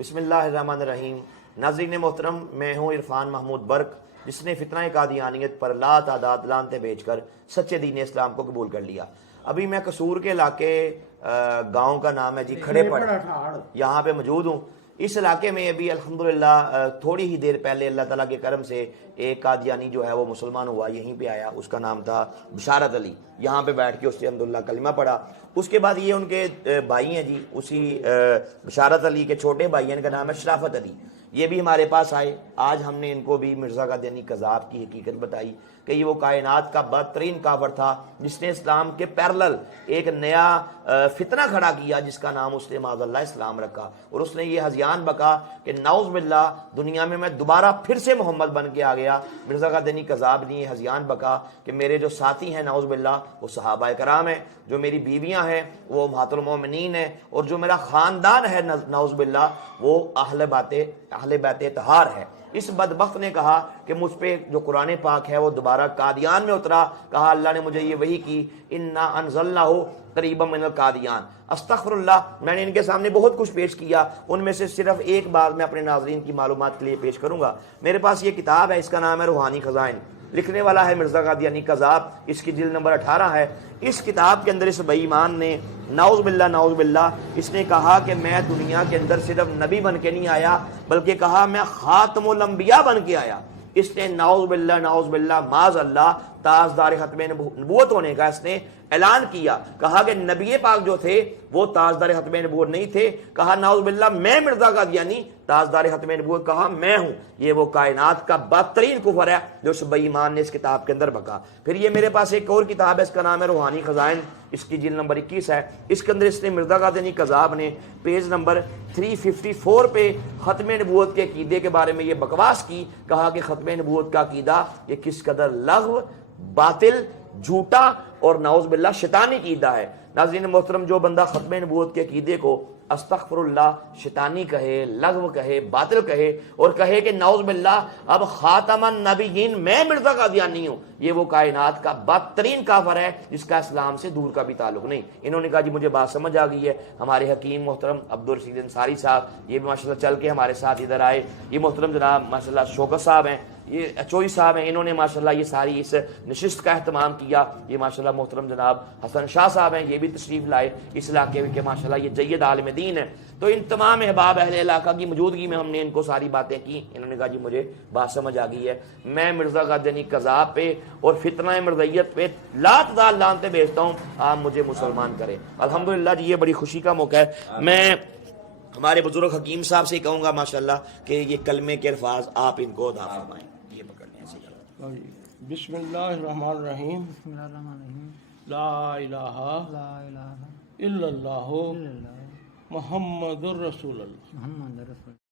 بسم اللہ الرحمن الرحیم۔ ناظرین محترم، میں ہوں عرفان محمود برق، جس نے فتنہ قادیانیت پر لا تعداد لعنتیں بیچ کر سچے دین اسلام کو قبول کر لیا۔ ابھی میں قصور کے علاقے گاؤں کا نام ہے جی کھڑے پڑ، یہاں پہ موجود ہوں۔ اس علاقے میں ابھی الحمدللہ تھوڑی ہی دیر پہلے اللہ تعالیٰ کے کرم سے ایک قادیانی جو ہے وہ مسلمان ہوا، یہیں پہ آیا۔ اس کا نام تھا بشارت علی۔ یہاں پہ بیٹھ کے اس نے الحمدللہ کلمہ پڑھا۔ اس کے بعد یہ ان کے بھائی ہیں جی، اسی بشارت علی کے چھوٹے بھائی ہیں، ان کا نام ہے شرافت علی۔ یہ بھی ہمارے پاس آئے۔ آج ہم نے ان کو بھی مرزا قادیانی قذاب کی حقیقت بتائی کہ یہ وہ کائنات کا بدترین کافر تھا جس نے اسلام کے پیرلل ایک نیا فتنہ کھڑا کیا، جس کا نام اس نے معاذ اللہ اسلام رکھا، اور اس نے یہ ہذیان بکا کہ نعوذ باللہ دنیا میں دوبارہ پھر سے محمد بن کے آ گیا۔ مرزا قادیانی قذاب نے یہ ہذیان بکا کہ میرے جو ساتھی ہیں نعوذ باللہ وہ صحابہ کرام ہیں، جو میری بیویاں ہیں وہ امہات المومنین ہیں، اور جو میرا خاندان ہے نعوذ باللہ وہ اہل بیت طہار ہے۔ اس بدبخت نے کہا کہ مجھ پہ جو قرآن پاک ہے وہ دوبارہ قادیان میں اترا۔ کہا اللہ نے مجھے یہ وحی کی، انا انزلناہ قریبا من القادیان۔ استغفر اللہ، میں نے ان کے سامنے بہت کچھ پیش کیا، ان میں سے صرف ایک بات میں اپنے ناظرین کی معلومات کے لیے پیش کروں گا۔ میرے پاس یہ کتاب ہے، اس کا نام ہے روحانی خزائن، لکھنے والا ہے مرزا قادیانی قذاب، اس کی جلد نمبر 18 ہے۔ اس کتاب کے اندر اس بے ایمان نے نعوذ باللہ اس نے کہا کہ میں دنیا کے اندر صرف نبی بن کے نہیں آیا، بلکہ کہا میں خاتم الانبیاء بن کے آیا۔ اس نے نعوذ باللہ معاذ اللہ تاجدار ختم نبوت ہونے کا اس نے اعلان کیا۔ کہا کہ نبی پاک جو تھے وہ تاجدار ختم نبوت نہیں تھے۔ کہا نعوذ باللہ میں مرزا قادیانی تاجدار ختم نبوت، کہا میں ہوں۔ یہ وہ کائنات کا بدترین کفر ہے جو اس بے ایمان نے اس کتاب کے اندر بکا۔ پھر یہ میرے پاس ایک اور کتاب ہے، اس کا نام ہے روحانی خزائن، اس کی جلد نمبر 21 ہے۔ اس کے اندر اس نے مرزا قادیانی قذاب نے پیج نمبر 354 پہ ختم نبوت کے عقیدے کے بارے میں یہ بکواس کی۔ کہا کہ ختم نبوت کا عقیدہ یہ کس قدر لغو، باطل، جھوٹا اور نعوذ باللہ شیطانی عقیدہ ہے۔ ناظرین محترم، جو بندہ ختم نبوت کے عقیدے کو استغفر اللہ شیطانی کہے، لغو کہے، باطل کہے، اور کہے کہ نعوذ باللہ اب خاتم النبیین میں مرزا قادیانی ہوں، یہ وہ کائنات کا بدترین کافر ہے جس کا اسلام سے دور کا بھی تعلق نہیں۔ انہوں نے کہا جی مجھے بات سمجھ آ گئی ہے۔ ہمارے حکیم محترم عبدالرشید انصاری صاحب یہ بھی ماشاءاللہ چل کے ہمارے ساتھ ادھر آئے۔ یہ محترم جناب ماشاءاللہ شوکت صاحب ہیں، یہ اچوئی صاحب ہیں، انہوں نے ماشاءاللہ یہ ساری اس نشست کا اہتمام کیا۔ یہ ماشاءاللہ محترم جناب حسن شاہ صاحب ہیں، یہ بھی تشریف لائے اس علاقے میں کہ ماشاءاللہ یہ جید عالم دین ہے۔ تو ان تمام احباب اہل علاقہ کی موجودگی میں ہم نے ان کو ساری باتیں کی۔ انہوں نے کہا جی مجھے بات سمجھ آ گئی ہے، میں مرزا قادیانی قذاب پہ اور فتنہ مرزیت پہ لا تعداد لعنتیں بھیجتا ہوں، آپ مجھے مسلمان کریں۔ الحمدللہ جی یہ بڑی خوشی کا موقع ہے۔ میں ہمارے بزرگ حکیم صاحب سے کہوں گا ماشاءاللہ کہ یہ کلمے کے الفاظ آپ ان کو ادا فرمائیں۔ یہ پکڑ لیں ایسے۔ بسم اللہ الرحمن الرحیم۔ لا الہ الا اللہ محمد الرسول اللہ۔